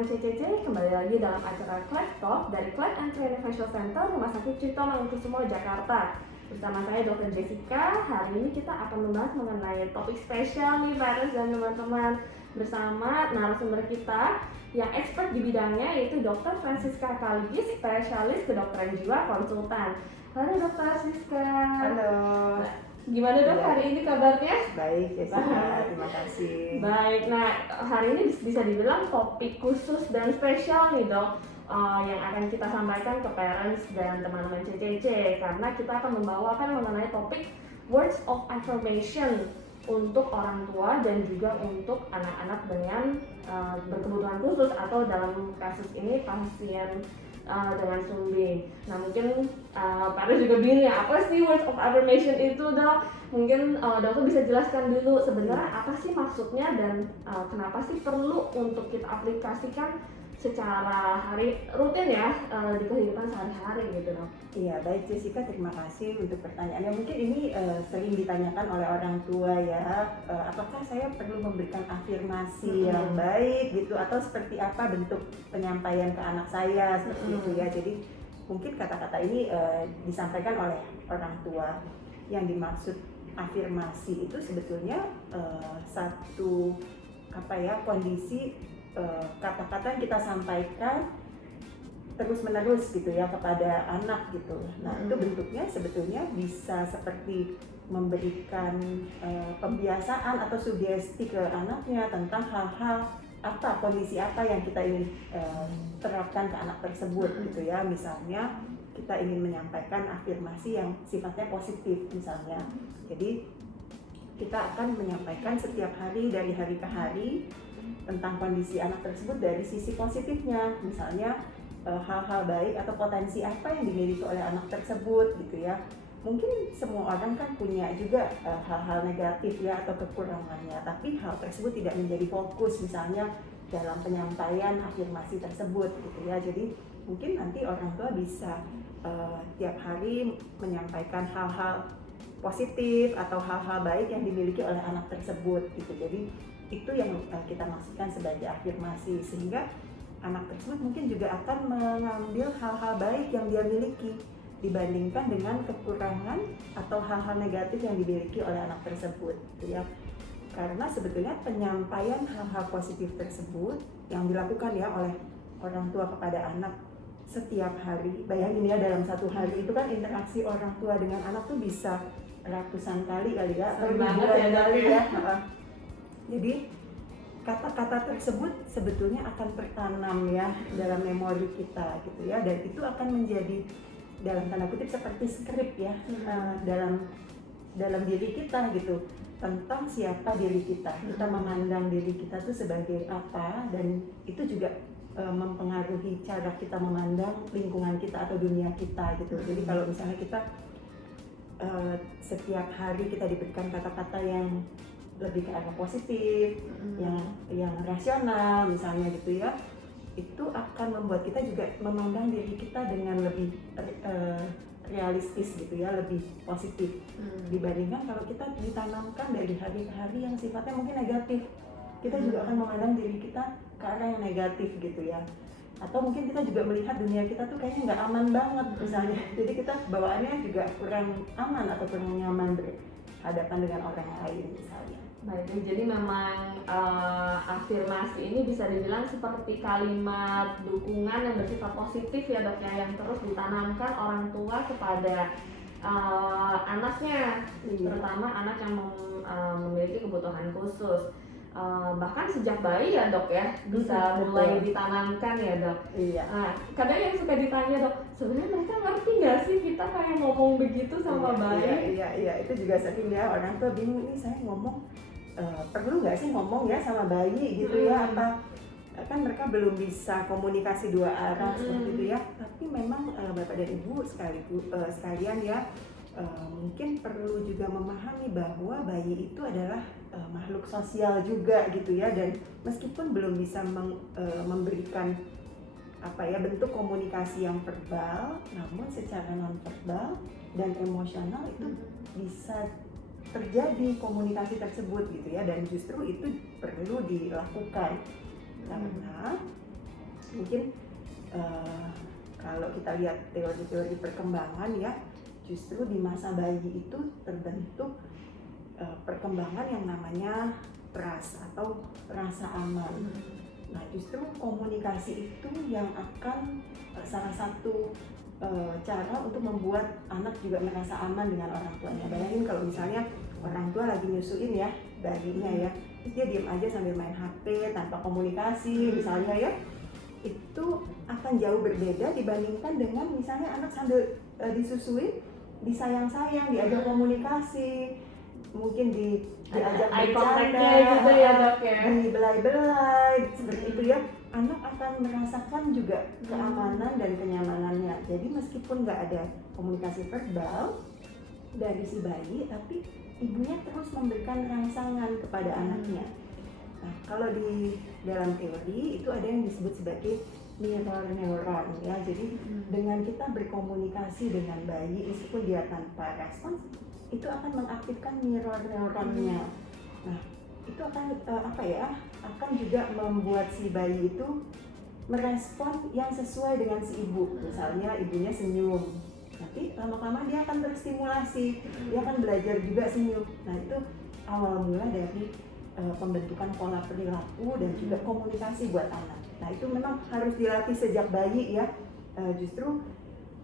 teman-teman CCC, kembali lagi dalam acara Class Talk dari Class and Craniofacial Center Rumah Sakit Cipto Mangunkusumo, Jakarta. Bersama saya Dr. Jessica. Hari ini kita akan membahas mengenai topik spesial nih parents dan teman-teman, bersama narasumber kita yang expert di bidangnya, yaitu Dr. Francisca Kaligis, spesialis kedokteran jiwa konsultan. Halo Dr. Francisca. Halo. Gimana dok hari ini kabarnya? Baik Jessica, terima kasih. Baik, nah hari ini bisa dibilang topik khusus dan spesial nih dok, yang akan kita sampaikan ke parents dan teman-teman CCC, karena kita akan membawakan mengenai topik words of affirmation untuk orang tua dan juga untuk anak-anak dengan berkebutuhan khusus atau dalam kasus ini pasien dengan sumbing. Nah mungkin Pak juga bingung ya, apa sih words of affirmation itu dok? Mungkin dokter bisa jelaskan dulu sebenarnya apa sih maksudnya dan kenapa sih perlu untuk kita aplikasikan secara rutin ya di kehidupan sehari-hari gitu dok. Iya baik Jessica, terima kasih untuk pertanyaannya. Mungkin ini sering ditanyakan oleh orang tua ya, apakah saya perlu memberikan afirmasi yang baik gitu, atau seperti apa bentuk penyampaian ke anak saya seperti itu ya. Jadi mungkin kata-kata ini disampaikan oleh orang tua. Yang dimaksud afirmasi itu sebetulnya satu kondisi kata-kata yang kita sampaikan terus-menerus gitu ya kepada anak gitu. Nah itu bentuknya sebetulnya bisa seperti memberikan pembiasaan atau sugesti ke anaknya tentang hal-hal apa, kondisi apa yang kita ingin terapkan ke anak tersebut gitu ya. Misalnya kita ingin menyampaikan afirmasi yang sifatnya positif misalnya. Jadi kita akan menyampaikan setiap hari dari hari ke hari tentang kondisi anak tersebut dari sisi positifnya, misalnya hal-hal baik atau potensi apa yang dimiliki oleh anak tersebut gitu ya. Mungkin semua orang kan punya juga hal-hal negatif ya atau kekurangannya, tapi hal tersebut tidak menjadi fokus misalnya dalam penyampaian afirmasi tersebut gitu ya. Jadi mungkin nanti orang tua bisa tiap hari menyampaikan hal-hal positif atau hal-hal baik yang dimiliki oleh anak tersebut gitu. Jadi itu yang kita maksudkan sebagai afirmasi, sehingga anak tersebut mungkin juga akan mengambil hal-hal baik yang dia miliki dibandingkan dengan kekurangan atau hal-hal negatif yang dimiliki oleh anak tersebut gitu ya. Karena sebetulnya penyampaian hal-hal positif tersebut yang dilakukan ya oleh orang tua kepada anak setiap hari, bayangin ya dalam satu hari itu kan interaksi orang tua dengan anak tuh bisa ratusan kali ya atau ribuan kali ya. Jadi kata-kata tersebut sebetulnya akan tertanam ya dalam memori kita gitu ya, dan itu akan menjadi dalam tanda kutip seperti skrip ya dalam diri kita gitu, tentang siapa diri kita. Kita memandang diri kita tuh sebagai apa, dan itu juga mempengaruhi cara kita memandang lingkungan kita atau dunia kita gitu. Jadi kalau misalnya kita setiap hari kita diberikan kata-kata yang lebih ke arah positif, yang rasional misalnya gitu ya, itu akan membuat kita juga memandang diri kita dengan lebih realistis gitu ya, lebih positif dibandingkan kalau kita ditanamkan dari hari ke hari yang sifatnya mungkin negatif. Kita juga akan memandang diri kita ke arah yang negatif gitu ya, atau mungkin kita juga melihat dunia kita tuh kayaknya nggak aman banget misalnya. Jadi kita bawaannya juga kurang aman atau kurang nyaman berhadapan dengan orang lain misalnya. Baik, jadi memang afirmasi ini bisa dibilang seperti kalimat dukungan yang bersifat positif ya dok ya, yang terus ditanamkan orang tua kepada anaknya, terutama anak yang memiliki kebutuhan khusus. Bahkan sejak bayi ya dok ya bisa mulai ditanamkan ya dok. Iya. Kadang yang suka ditanya dok, sebenarnya mereka ngerti nggak sih kita kayak ngomong begitu sama bayi? Iya, itu juga sering ya, orang tuh bingung, ini saya ngomong perlu nggak sih ngomong ya sama bayi gitu ya, apa kan mereka belum bisa komunikasi dua arah seperti itu ya. Tapi memang Bapak dan Ibu sekalian ya, mungkin perlu juga memahami bahwa bayi itu adalah makhluk sosial juga gitu ya, dan meskipun belum bisa memberikan bentuk komunikasi yang verbal, namun secara non verbal dan emosional itu bisa terjadi komunikasi tersebut gitu ya, dan justru itu perlu dilakukan karena mungkin kalau kita lihat teori-teori perkembangan ya, justru di masa bayi itu terbentuk perkembangan yang namanya trust atau rasa aman. Nah, justru komunikasi itu yang akan salah satu cara untuk membuat anak juga merasa aman dengan orang tuanya. Bayangin kalau misalnya orang tua lagi nyusuin ya bayinya ya, terus dia diam aja sambil main HP tanpa komunikasi misalnya ya, itu akan jauh berbeda dibandingkan dengan misalnya anak sambil disusuin, disayang-sayang, diajak komunikasi, mungkin diajak eye bercanda, contact-nya gitu ya dok ya. dibelai-belai seperti itu ya, anak akan merasakan juga keamanan dan kenyamanannya. Jadi meskipun nggak ada komunikasi verbal dari si bayi, tapi ibunya terus memberikan rangsangan kepada anaknya. Nah, kalau di dalam teori itu ada yang disebut sebagai mirror neuron ya. Jadi dengan kita berkomunikasi dengan bayi meskipun dia tanpa respons, itu akan mengaktifkan mirror neuronnya. Nah, itu akan akan juga membuat si bayi itu merespon yang sesuai dengan si ibu. Misalnya ibunya senyum, nanti lama-lama dia akan terstimulasi, dia akan belajar juga senyum. Nah, itu awal mula dari pembentukan pola perilaku dan juga komunikasi buat anak. Nah, itu memang harus dilatih sejak bayi ya. Justru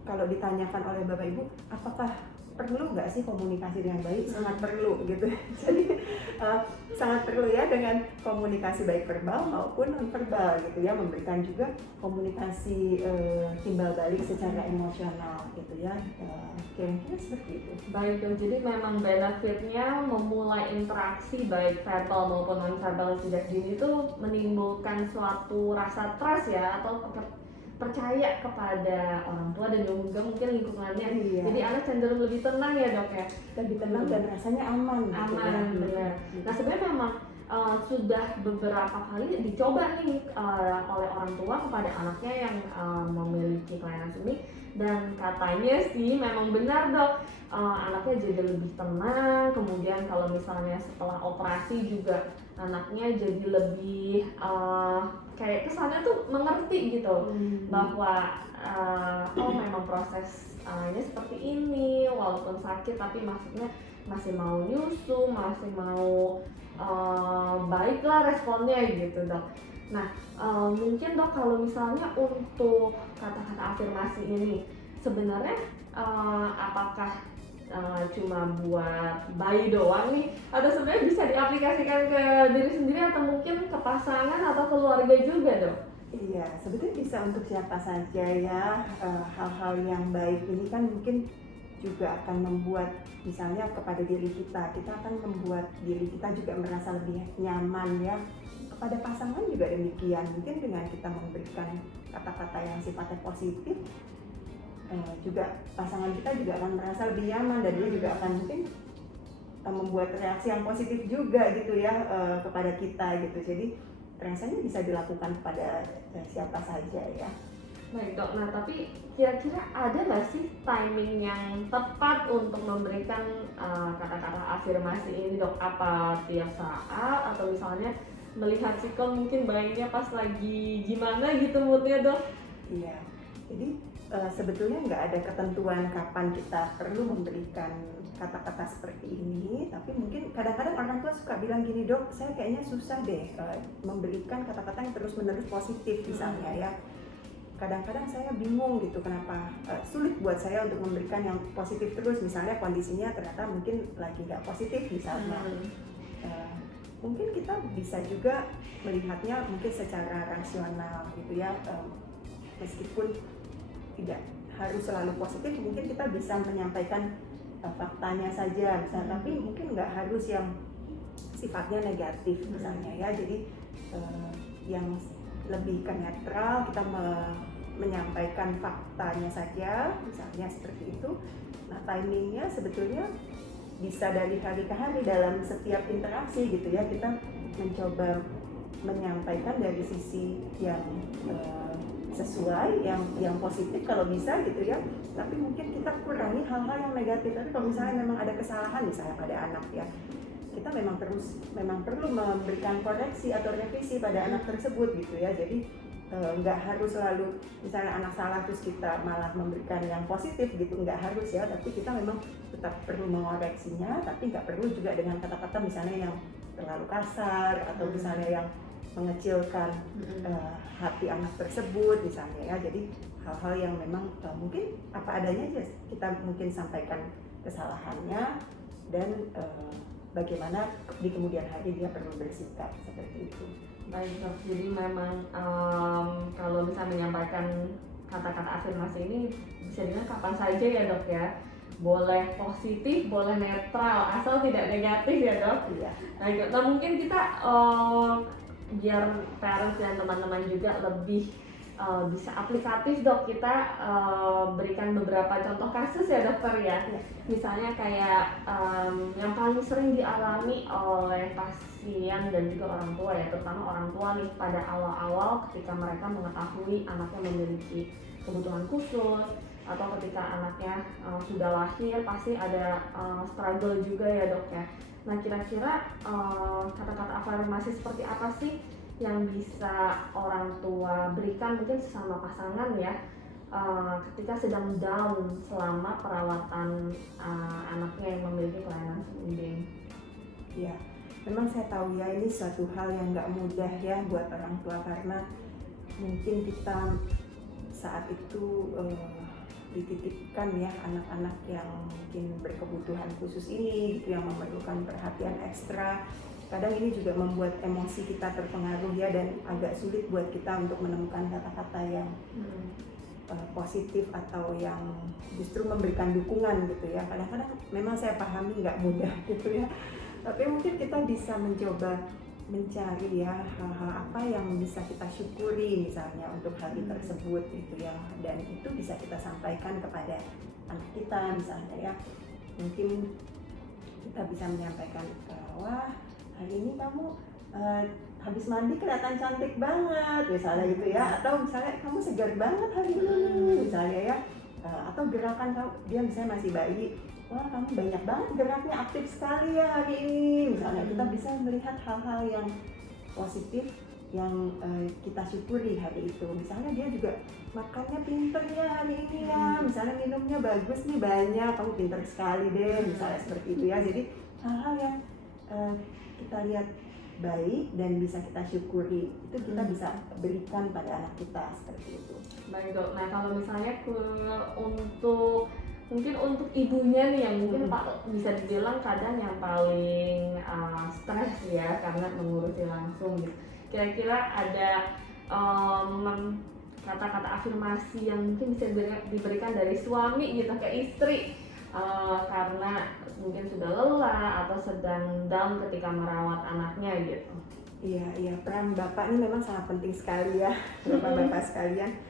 kalau ditanyakan oleh Bapak Ibu, apakah perlu nggak sih komunikasi dengan baik? Sangat perlu gitu. Jadi sangat perlu ya dengan komunikasi baik verbal maupun non verbal gitu ya, memberikan juga komunikasi timbal balik secara emosional gitu ya. Kira-kira seperti itu. Baik dok, jadi memang benefitnya memulai interaksi baik verbal maupun non verbal sejak dini itu menimbulkan suatu rasa trust ya, atau percaya kepada orang tua dan juga mungkin lingkungannya. Iya. Jadi anak cenderung lebih tenang ya dok ya. Lebih tenang dan rasanya aman. Aman, gitu ya. benar. Nah sebenarnya memang sudah beberapa kali dicoba nih oleh orang tua kepada anaknya yang memiliki kelainan sumi, dan katanya sih memang benar dok, anaknya jadi lebih tenang. Kemudian kalau misalnya setelah operasi juga anaknya jadi lebih kayak kesannya tuh mengerti gitu, bahwa oh memang proses ini seperti ini, walaupun sakit tapi maksudnya masih mau nyusu, masih mau baiklah responnya gitu dok. Nah mungkin dok kalau misalnya untuk kata-kata afirmasi ini sebenarnya apakah cuma buat bayi doang nih, atau sebenarnya bisa diaplikasikan ke diri sendiri atau mungkin ke pasangan atau keluarga juga dok? Iya, sebetulnya bisa untuk siapa saja ya. Hal-hal yang baik ini kan mungkin juga akan membuat, misalnya kepada diri kita akan membuat diri kita juga merasa lebih nyaman ya. Kepada pasangan juga demikian, mungkin dengan kita memberikan kata-kata yang sifatnya positif, juga pasangan kita juga akan merasa lebih nyaman, dan dia juga akan mungkin membuat reaksi yang positif juga gitu ya kepada kita gitu. Jadi rasanya bisa dilakukan kepada siapa saja ya. Baik dok, nah tapi kira-kira ada nggak sih timing yang tepat untuk memberikan kata-kata afirmasi ini dok? Apa tiap saat atau misalnya melihat siklus mungkin bayinya pas lagi gimana gitu moodnya dok? Iya, jadi sebetulnya nggak ada ketentuan kapan kita perlu memberikan kata-kata seperti ini, tapi mungkin kadang-kadang orang tua suka bilang gini, dok, saya kayaknya susah deh memberikan kata-kata yang terus-menerus positif misalnya ya. Kadang-kadang saya bingung gitu, kenapa sulit buat saya untuk memberikan yang positif terus, misalnya kondisinya ternyata mungkin lagi nggak positif misalnya. Mungkin kita bisa juga melihatnya mungkin secara rasional gitu ya, meskipun tidak harus selalu positif, mungkin kita bisa menyampaikan faktanya saja misalnya, tapi mungkin nggak harus yang sifatnya negatif misalnya ya. Jadi yang lebih ke netral, kita menyampaikan faktanya saja misalnya seperti itu. Nah timingnya sebetulnya bisa dari hari ke hari dalam setiap interaksi gitu ya, kita mencoba menyampaikan dari sisi yang sesuai, yang positif kalau bisa gitu ya, tapi mungkin kita kurangi hal-hal yang negatif. Tapi kalau misalnya memang ada kesalahan misalnya pada anak ya, kita memang perlu memberikan koreksi atau revisi pada anak tersebut gitu ya. Jadi nggak harus selalu misalnya anak salah terus kita malah memberikan yang positif gitu, nggak harus ya, tapi kita memang tetap perlu mengoreksinya, tapi nggak perlu juga dengan kata-kata misalnya yang terlalu kasar atau misalnya yang mengecilkan hati anak tersebut misalnya ya. Jadi hal-hal yang memang mungkin apa adanya aja kita mungkin sampaikan kesalahannya dan bagaimana di kemudian hari dia perlu bersikap seperti itu. Baik dok, jadi memang kalau misalnya menyampaikan kata-kata afirmasi ini bisa dengan kapan saja ya dok ya, boleh positif, boleh netral, asal tidak negatif ya dok. Iya. Nah mungkin kita biar parents dan teman-teman juga lebih bisa aplikatif dok, kita berikan beberapa contoh kasus ya dokter ya. Misalnya kayak yang paling sering dialami oleh pasien dan juga orang tua ya, terutama orang tua nih pada awal-awal ketika mereka mengetahui anaknya memiliki kebutuhan khusus atau ketika anaknya sudah lahir pasti ada struggle juga ya dok ya. Nah kira-kira kata-kata afirmasi seperti apa sih yang bisa orang tua berikan mungkin sesama pasangan ya ketika sedang down selama perawatan anaknya yang memiliki kelainan bimbing. Ya, memang saya tahu ya ini suatu hal yang nggak mudah ya buat orang tua, karena mungkin kita saat itu dititipkan ya anak-anak yang mungkin berkebutuhan khusus ini gitu, yang memerlukan perhatian ekstra. Kadang ini juga membuat emosi kita terpengaruh ya, dan agak sulit buat kita untuk menemukan kata-kata yang positif atau yang justru memberikan dukungan gitu ya. Kadang-kadang memang saya pahami nggak mudah gitu ya, tapi mungkin kita bisa mencoba mencari ya hal-hal apa yang bisa kita syukuri misalnya untuk hari tersebut gitu ya, dan itu bisa kita sampaikan kepada anak kita misalnya ya. Mungkin kita bisa menyampaikan, wah hari ini kamu habis mandi kelihatan cantik banget misalnya gitu ya, atau misalnya kamu segar banget hari ini misalnya ya, atau gerakan kamu, dia misalnya masih bayi, wah kamu banyak banget geraknya, aktif sekali ya hari ini misalnya. Kita bisa melihat hal-hal yang positif yang kita syukuri hari itu. Misalnya dia juga makannya pinter ya hari ini ya, misalnya minumnya bagus nih banyak, kamu pinter sekali deh misalnya seperti itu ya. Jadi hal-hal yang kita lihat baik dan bisa kita syukuri itu kita bisa berikan pada anak kita seperti itu. Baik dok, nah kalau misalnya untuk mungkin untuk ibunya nih yang mungkin Pak bisa dibilang kadang yang paling stres ya karena mengurusi langsung gitu. Kira-kira ada kata-kata afirmasi yang mungkin bisa diberikan dari suami gitu ke istri karena mungkin sudah lelah atau sedang down ketika merawat anaknya gitu. Iya, peran bapak ini memang sangat penting sekali ya, bapak-bapak sekalian,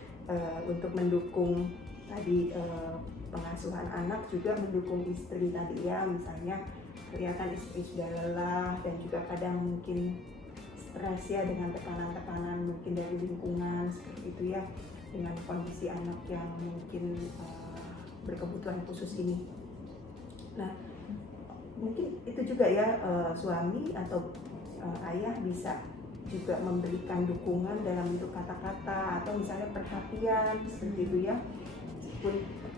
untuk mendukung tadi pengasuhan anak, juga mendukung istri tadi ya. Misalnya kelihatan istri sudah lelah dan juga kadang mungkin stres ya dengan tekanan-tekanan mungkin dari lingkungan seperti itu ya, dengan kondisi anak yang mungkin berkebutuhan khusus ini. Nah, mungkin itu juga ya, suami atau ayah bisa juga memberikan dukungan dalam bentuk kata-kata atau misalnya perhatian seperti itu ya.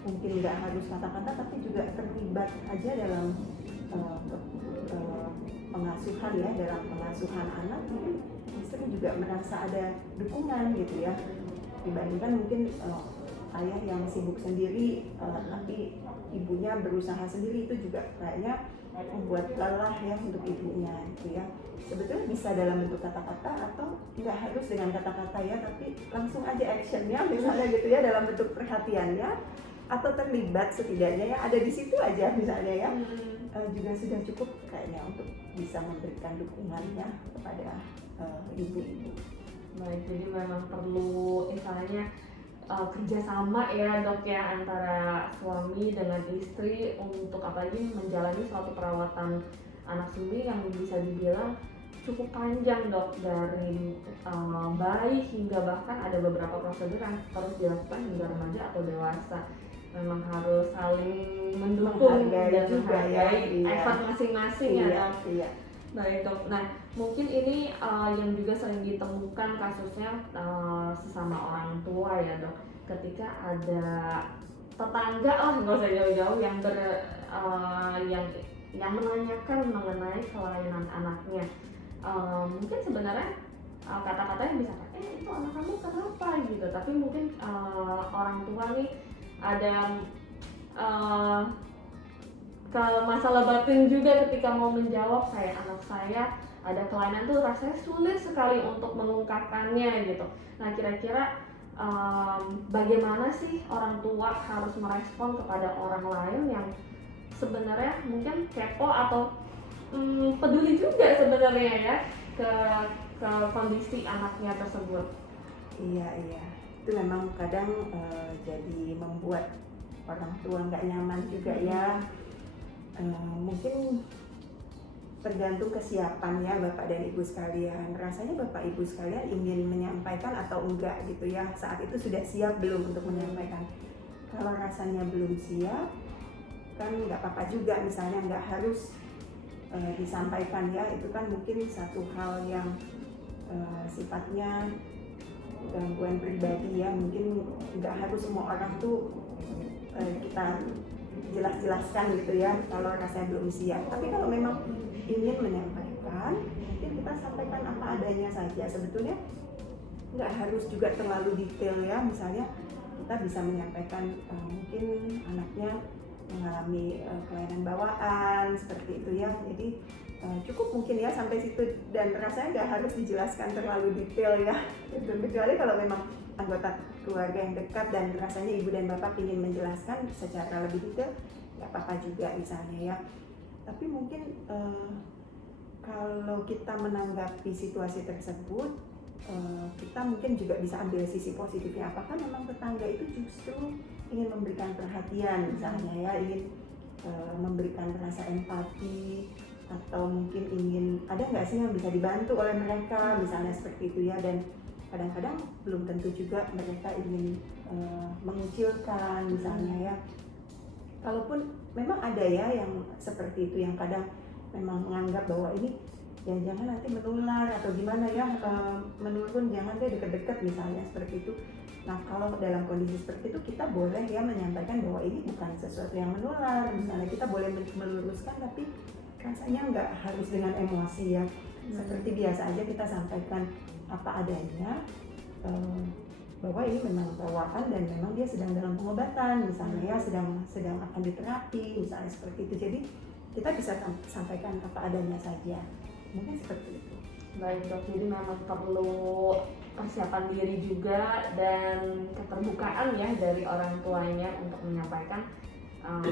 Mungkin nggak harus kata-kata, tapi juga terlibat aja dalam pengasuhan ya, dalam pengasuhan anak. Mungkin istri juga merasa ada dukungan gitu ya, dibandingkan mungkin ayah yang sibuk sendiri tapi ibunya berusaha sendiri, itu juga kayaknya membuat lelah ya untuk ibunya gitu ya. Sebetulnya bisa dalam bentuk kata-kata atau nggak harus dengan kata-kata ya, tapi langsung aja actionnya misalnya gitu ya, dalam bentuk perhatiannya atau terlibat setidaknya ya, ada di situ aja misalnya ya, juga sudah cukup kayaknya untuk bisa memberikan dukungannya kepada ibu-ibu. Baik, jadi memang perlu misalnya kerjasama ya dok ya antara suami dengan istri untuk apalagi menjalani suatu perawatan anak sendiri yang bisa dibilang cukup panjang dok, dari bayi hingga bahkan ada beberapa prosedur yang harus dilakukan hingga remaja atau dewasa. Memang harus saling mendukung dan juga menghargai ya, effort masing-masing ya dok. Iya. Baik dok. Nah mungkin ini yang juga sering ditemukan kasusnya sesama orang tua ya dok. Ketika ada tetangga lah nggak usah jauh-jauh yang yang menanyakan mengenai kelainan anaknya. Mungkin sebenarnya kata-katanya bisa itu anak kamu kenapa gitu. Tapi mungkin orang tua nih ada uh, ke masalah batin juga ketika mau menjawab anak saya ada kelainan tuh rasanya sulit sekali untuk mengungkapkannya gitu. Nah kira-kira bagaimana sih orang tua harus merespon kepada orang lain yang sebenarnya mungkin kepo atau peduli juga sebenarnya ya ke kondisi anaknya tersebut. Iya, itu memang kadang jadi membuat orang tua nggak nyaman juga ya. Mungkin tergantung kesiapan ya Bapak dan Ibu sekalian. Rasanya Bapak Ibu sekalian ingin menyampaikan atau enggak gitu ya, saat itu sudah siap belum untuk menyampaikan. Kalau rasanya belum siap kan nggak apa-apa juga, misalnya nggak harus disampaikan ya, itu kan mungkin satu hal yang sifatnya gangguan pribadi ya, mungkin nggak harus semua orang tuh kita jelas-jelaskan gitu ya kalau rasanya belum siap. Tapi kalau memang ingin menyampaikan, mungkin kita sampaikan apa adanya saja. Sebetulnya nggak harus juga terlalu detail ya. Misalnya kita bisa menyampaikan mungkin anaknya mengalami kelainan bawaan seperti itu ya. Jadi cukup mungkin ya sampai situ, dan rasanya nggak harus dijelaskan terlalu detail ya. Kecuali kalau memang anggota keluarga yang dekat dan rasanya ibu dan bapak ingin menjelaskan secara lebih detail, nggak apa-apa juga misalnya ya. Tapi mungkin kalau kita menanggapi situasi tersebut, kita mungkin juga bisa ambil sisi positifnya. Apakah memang tetangga itu justru ingin memberikan perhatian misalnya ya, ingin memberikan rasa empati, atau mungkin ingin ada nggak sih yang bisa dibantu oleh mereka misalnya seperti itu ya. Dan kadang-kadang belum tentu juga mereka ingin mengucilkan misalnya ya. Kalaupun memang ada ya yang seperti itu, yang kadang memang menganggap bahwa ini jangan nanti menular atau gimana ya, menurun, jangan deh deket-deket misalnya seperti itu. Nah kalau dalam kondisi seperti itu kita boleh ya menyampaikan bahwa ini bukan sesuatu yang menular, misalnya kita boleh meluruskan, tapi rasanya nggak harus dengan emosi ya. Seperti biasa aja kita sampaikan apa adanya, bahwa ini memang bawaan dan memang dia sedang dalam pengobatan misalnya ya, sedang akan diterapi misalnya seperti itu. Jadi kita bisa sampaikan apa adanya saja, mungkin seperti itu. Baik dok, jadi memang perlu persiapan diri juga dan keterbukaan ya dari orang tuanya untuk menyampaikan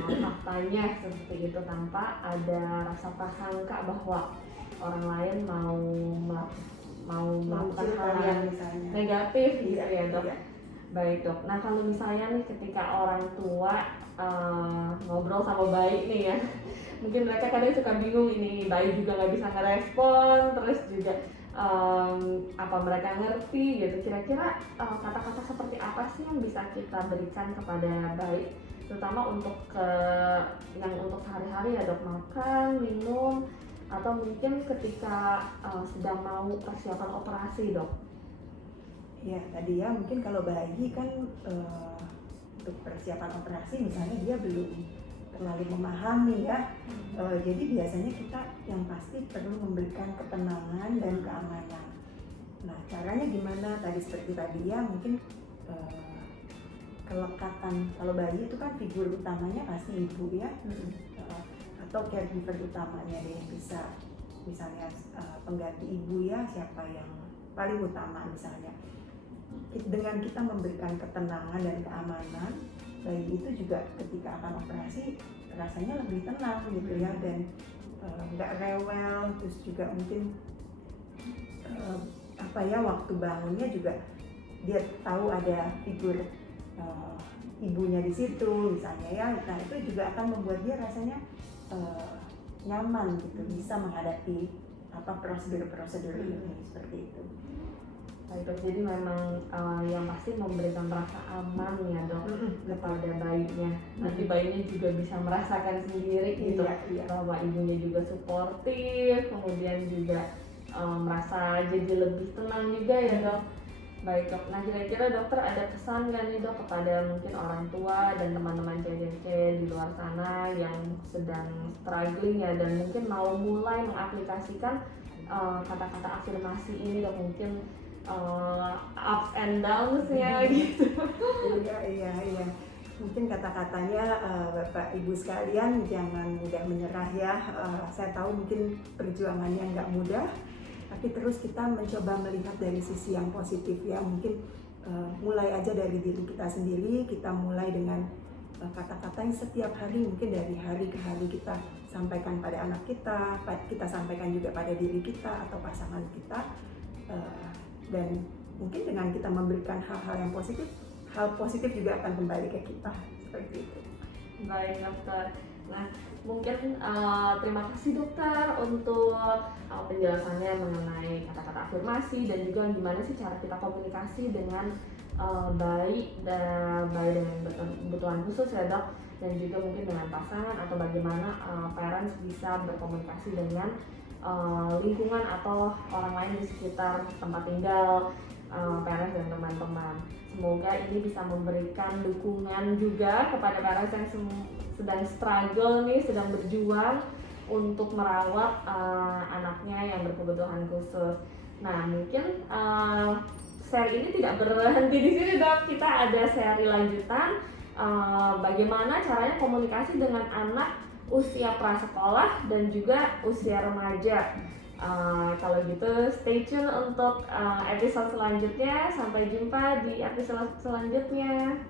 faktanya seperti itu, tanpa ada rasa prasangka bahwa orang lain mau melakukan hal yang negatif gitu ya dok. Iya. Baik dok. Nah kalau misalnya nih ketika orang tua ngobrol sama bayi nih ya, mungkin mereka kadang suka bingung, ini bayi juga nggak bisa ngerespon, terus juga apa mereka ngerti gitu. Kira-kira kata-kata seperti apa sih yang bisa kita berikan kepada bayi, terutama untuk yang untuk sehari-hari ya dok, makan, minum, atau mungkin ketika sedang mau persiapan operasi dok? Ya tadi ya, mungkin kalau bayi kan untuk persiapan operasi misalnya dia belum terlalu memahami ya, jadi biasanya kita yang pasti perlu memberikan ketenangan dan keamanan. Nah caranya gimana? Tadi seperti tadi ya, mungkin kelekatan, kalau bayi itu kan figur utamanya pasti ibu ya, atau caregiver utamanya dia bisa misalnya pengganti ibu ya, siapa yang paling utama misalnya. Dengan kita memberikan ketenangan dan keamanan, bayi itu juga ketika akan operasi rasanya lebih tenang gitu ya, dan nggak rewel. Terus juga mungkin waktu bangunnya juga dia tahu ada figur ibunya di situ misalnya ya. Nah itu juga akan membuat dia rasanya nyaman gitu, bisa menghadapi prosedur ini seperti itu. Baik dok, jadi memang yang pasti memberikan rasa aman ya dok kepada bayinya. Nanti bayinya juga bisa merasakan sendiri gitu bahwa ibunya juga suportif, kemudian juga merasa jadi lebih tenang juga ya dok. Baik dok, nah kira-kira dokter ada pesan nggak nih dok kepada mungkin orang tua dan teman-teman CCC di luar sana yang sedang struggling ya dan mungkin mau mulai mengaplikasikan kata-kata afirmasi ini dok, mungkin ups and downs-nya gitu. Iya. Mungkin kata-katanya Bapak Ibu sekalian jangan mudah menyerah ya. Saya tahu mungkin perjuangannya nggak mudah, tapi terus kita mencoba melihat dari sisi yang positif ya. Mungkin mulai aja dari diri kita sendiri, kita mulai dengan kata-kata yang setiap hari, mungkin dari hari ke hari kita sampaikan pada anak kita sampaikan juga pada diri kita atau pasangan kita. Dan mungkin dengan kita memberikan hal-hal yang positif, hal positif juga akan kembali ke kita, seperti itu. Baik dokter, nah mungkin terima kasih dokter untuk penjelasannya mengenai kata-kata afirmasi dan juga gimana sih cara kita komunikasi dengan bayi dengan kebutuhan khusus ya dok, dan juga mungkin dengan pasangan atau bagaimana parents bisa berkomunikasi dengan lingkungan atau orang lain di sekitar tempat tinggal parents dan teman-teman. Semoga ini bisa memberikan dukungan juga kepada parents yang sedang struggle nih, sedang berjuang untuk merawat anaknya yang berkebutuhan khusus. Nah mungkin seri ini tidak berhenti di sini dok, kita ada seri lanjutan bagaimana caranya komunikasi dengan anak usia prasekolah dan juga usia remaja. Kalau gitu stay tune untuk episode selanjutnya. Sampai jumpa di episode selanjutnya.